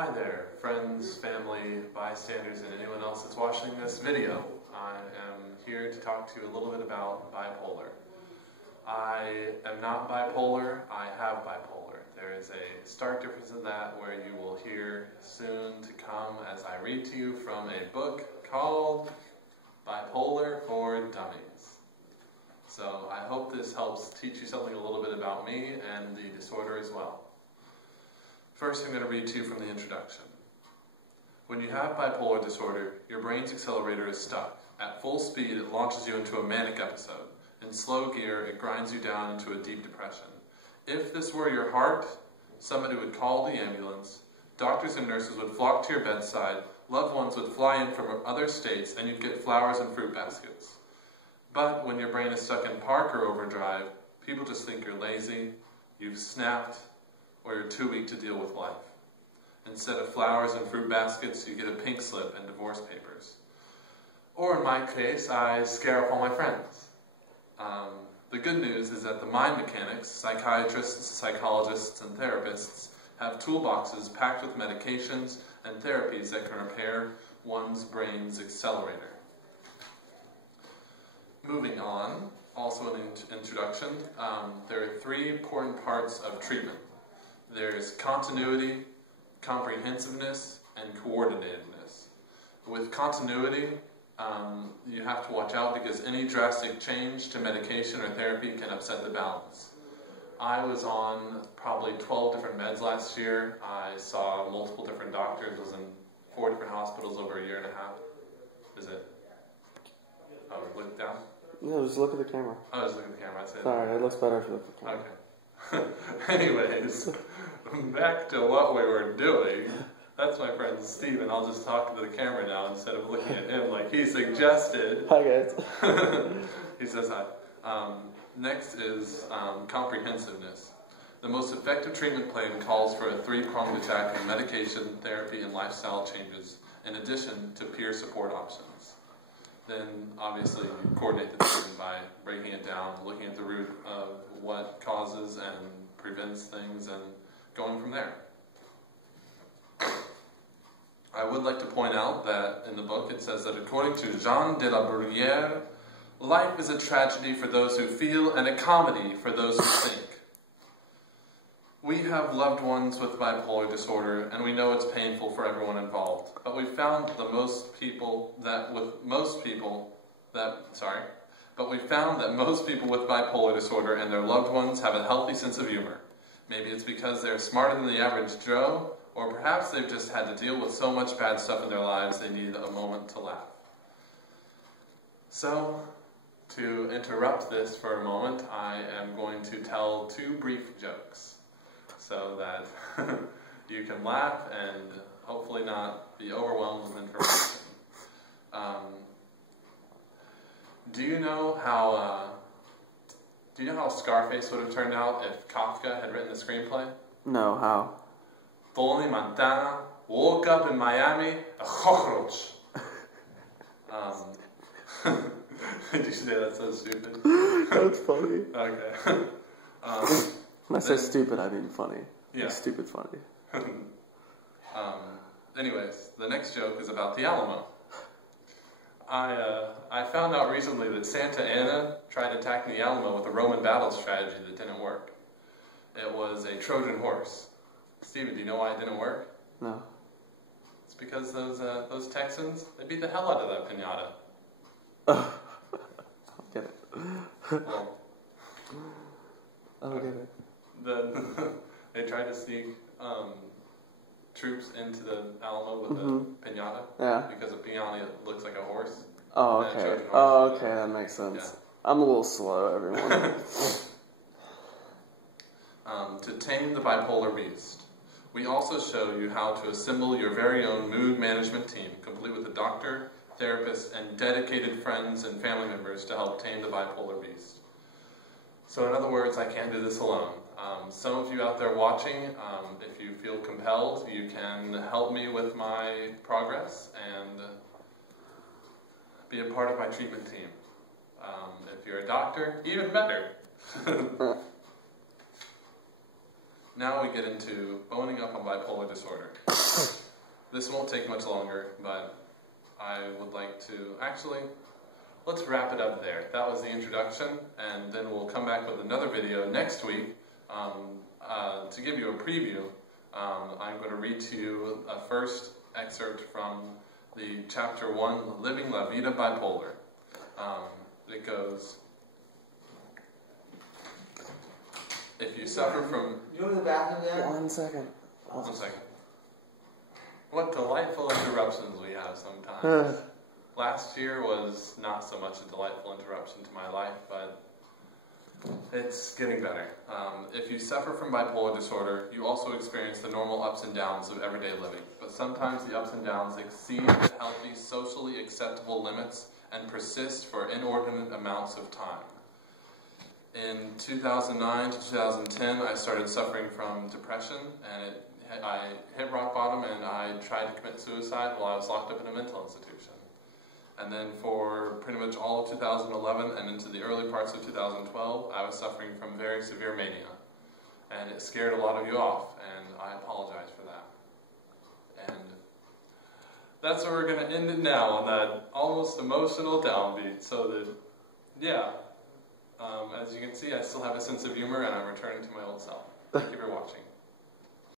Hi there, friends, family, bystanders, and anyone else that's watching this video. I am here to talk to you a little bit about bipolar. I am not bipolar, I have bipolar. There is a stark difference in that where you will hear soon to come as I read to you from a book called Bipolar for Dummies. So I hope this helps teach you something a little bit about me and the disorder as well. First, I'm going to read to you from the introduction. When you have bipolar disorder, your brain's accelerator is stuck. At full speed, it launches you into a manic episode. In slow gear, it grinds you down into a deep depression. If this were your heart, somebody would call the ambulance, doctors and nurses would flock to your bedside, loved ones would fly in from other states, and you'd get flowers and fruit baskets. But when your brain is stuck in park or overdrive, people just think you're lazy, you've snapped, or you're too weak to deal with life. Instead of flowers and fruit baskets, you get a pink slip and divorce papers. Or in my case, I scare off all my friends. The good news is that the mind mechanics, psychiatrists, psychologists, and therapists have toolboxes packed with medications and therapies that can repair one's brain's accelerator. Moving on, also in the introduction, there are three important parts of treatment. There's continuity, comprehensiveness, and coordinatedness. With continuity, you have to watch out because any drastic change to medication or therapy can upset the balance. I was on probably 12 different meds last year. I saw multiple different doctors. I was in 4 different hospitals over a year and a half. Is it? Oh, look down? No, just look at the camera. Oh, just look at the camera. That's it. Sorry, it looks better if you look at the camera. Okay. Anyways, back to what we were doing. That's my friend Steven. I'll just talk to the camera now instead of looking at him like he suggested. Hi guys. He says hi. Next is comprehensiveness. The most effective treatment plan calls for a 3-pronged attack of medication, therapy, and lifestyle changes, in addition to peer support options. Then, obviously, you coordinate the treatment by breaking it down, looking at the root of what causes and prevents things, and going from there. I would like to point out that in the book it says that according to Jean de la Bruyere, life is a tragedy for those who feel and a comedy for those who think. We have loved ones with bipolar disorder, and we know it's painful for everyone involved. But we found that most people with bipolar disorder and their loved ones have a healthy sense of humor. Maybe it's because they're smarter than the average Joe, or perhaps they've just had to deal with so much bad stuff in their lives they need a moment to laugh. So, to interrupt this for a moment, I am going to tell 2 brief jokes, so that you can laugh and hopefully not be overwhelmed with information. Do you know how Scarface would have turned out if Kafka had written the screenplay? No, how? Tony Montana woke up in Miami a cockroach. Did you say that's so stupid? That's funny. Okay. When I say stupid, I mean funny. Yeah. Like stupid funny. Anyways, the next joke is about the Alamo. I found out recently that Santa Anna tried attacking the Alamo with a Roman battle strategy that didn't work. It was a Trojan horse. Steven, do you know why it didn't work? No. It's because those Texans, they beat the hell out of that piñata. Oh, I get it. Well, I don't get it. Then they tried to sneak troops into the Alamo with a piñata. Yeah. Because a piñata looks like a horse. Oh, okay. Oh, okay, that makes sense. Yeah. I'm a little slow, everyone. To tame the bipolar beast. We also show you how to assemble your very own mood management team, complete with a doctor, therapist, and dedicated friends and family members to help tame the bipolar beast. So in other words, I can't do this alone. Some of you out there watching, if you feel compelled, you can help me with my progress and be a part of my treatment team. If you're a doctor, even better. now we get into boning up on bipolar disorder. This won't take much longer, but I would like to, actually, let's wrap it up there. That was the introduction, and then we'll come back with another video next week to give you a preview. I'm going to read to you a first excerpt from the chapter 1, Living La Vida Bipolar. It goes, if you suffer from... You go to the bathroom yet? 1 second. 1 second. What delightful interruptions we have sometimes. Last year was not so much a delightful interruption to my life, but it's getting better. If you suffer from bipolar disorder, you also experience the normal ups and downs of everyday living, but sometimes the ups and downs exceed the healthy, socially acceptable limits and persist for inordinate amounts of time. In 2009 to 2010, I started suffering from depression, and I hit rock bottom, and I tried to commit suicide while I was locked up in a mental institution. And then for pretty much all of 2011 and into the early parts of 2012, I was suffering from very severe mania. And it scared a lot of you off, and I apologize for that. And that's where we're going to end it now, on that almost emotional downbeat. So that, yeah, as you can see, I still have a sense of humor, and I'm returning to my old self. Thank you for watching.